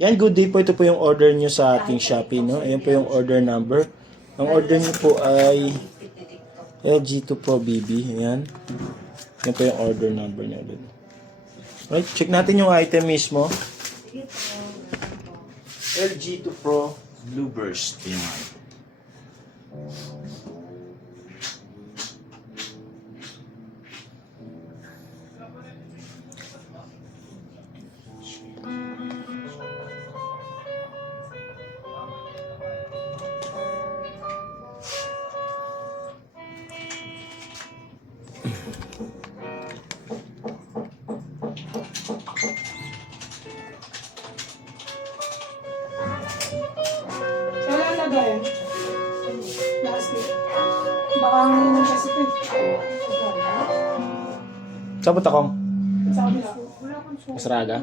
Yan, good day po. Ito po yung order nyo sa ating Shopee, no? Ayan po yung order number. Ang order nyo po ay LG2 Pro BB. Ayan. Yan po yung order number nyo ulit. Right, check natin yung item mismo. LG2 Pro Blue Burst. Ayan. Wala na ba yun? Last week. Baka ngayon kasi ito. Sabot akong Sa kabila. Masaraga.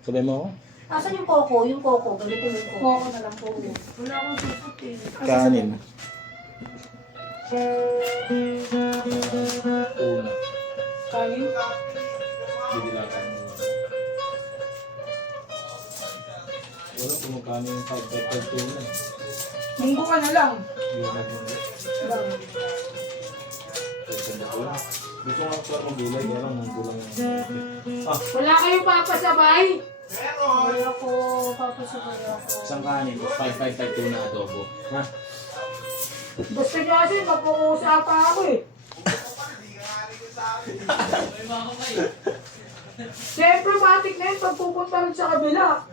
Sabi mo ako? Asan yung coco? Yung coco. Ganito yung coco. Coco na lang po. Wala akong supot eh. Kanin. Una. Kanin? Hindi lang kanin. Wala kung magkano yung 5 tuna. Munggo ka na lang. Lang. Dito nga ako ang gulay, kaya lang munggo lang yung... Wala kayong papasabay? Wala ko. Papasabay ako. Isang kanin, 5 tuna adobo. Ha? Gusto niyo kasi mapukusa pa ako eh. Siyempre matik na yun pag pupunta rin sa kabila.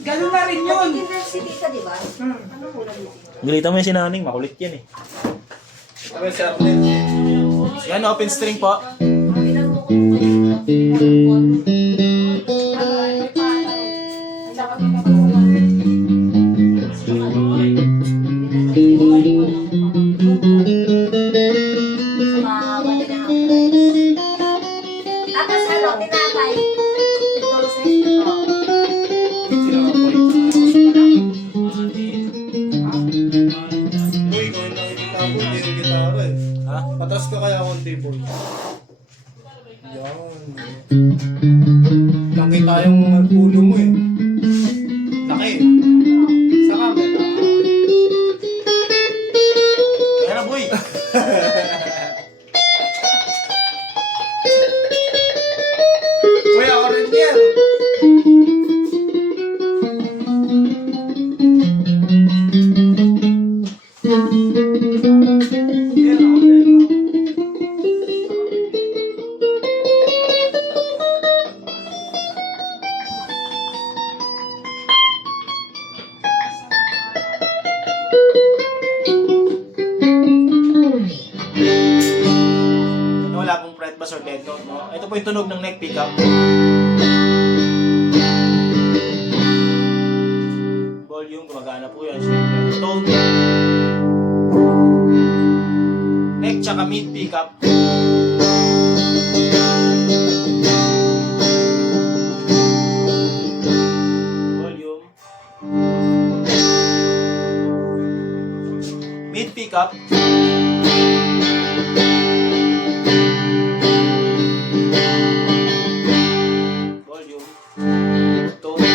Ganun na rin yun. University ka, di ba? Ano ulam mo? Galitan mo yung sinaning, makulit yan eh. Yan, open string po. Bilang mo kung ano. Ay, paano? Ang dapat mo nakuha. Tapos ano, tinapay. Uy, kung nakikita ko, hindi yung gitara eh. Ha? Patas ka kaya konti po. Yan. Nakita yung ulo mo eh. Laki. Sa camera. Kaya na, boy! Uy, ako rin yan. Wala pong fret bass or dead note, no? Ito po yung tunog ng neck pickup. Volume, gumagana po yan. Siyempre. Tone. Neck tsaka mid pickup. Volume. Mid pickup. Volume. Tone.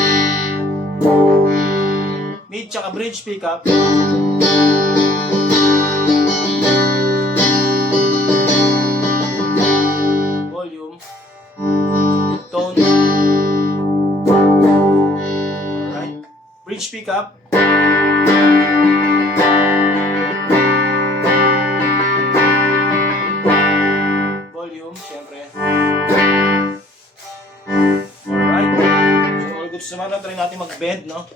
Mid tsaka bridge pickup. Volume. Tone. Right. Bridge pickup. Volume, syempre. Alright. So, all good naman na. Try natin mag-bend, no?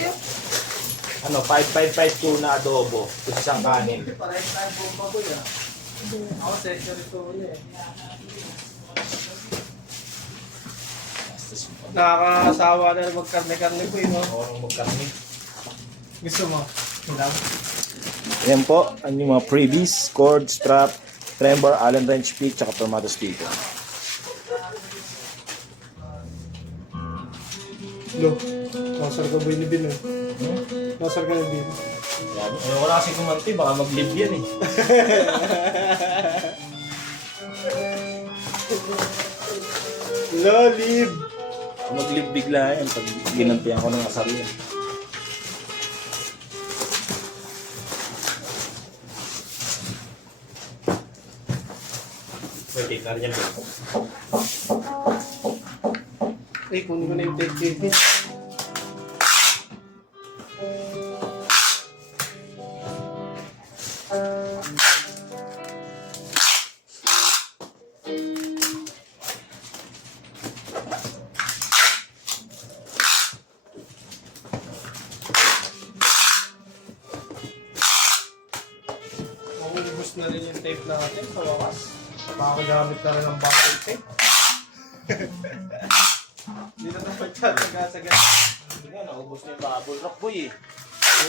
sa'yo. Ano, 5552 na adobo. Isang kanin. Parehas tayo bomba ko yan. Ako century to ulit. Nakakasawa na magkarne-karne ko yun. Orong magkarni. Gusto mo? Ilang? Ayan po, ang yung mga freebies, cord, strap, tremor, Allen wrench pick, tsaka tornado speaker. Lo, nasar ka ba yung bin eh? Nasar ka yung bin. Yan. Eh, wala kasi kumanti, baka mag-live yan eh. Lolib! Mag-live bigla yan pag ginantihan ko ng asar yan. Pwede ka rin yan. Eh, kunin ko na yung tape tape. Maubos na rin yung tape natin sa wakas. Makagamit na rin ng backup tape. Hindi na tayo magtsatsaga-saga. Hindi nga, naubos na yung bubble rock boy eh.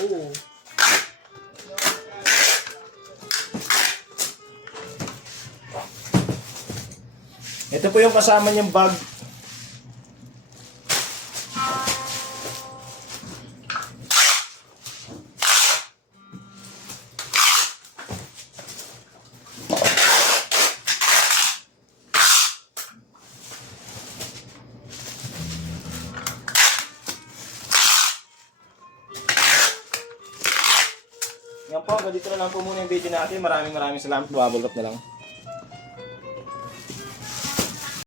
Oo. Ito po yung kasama niyang bag. Yan po, ganito na lang po muna yung video natin. Maraming salamat. Bubble wrap na lang.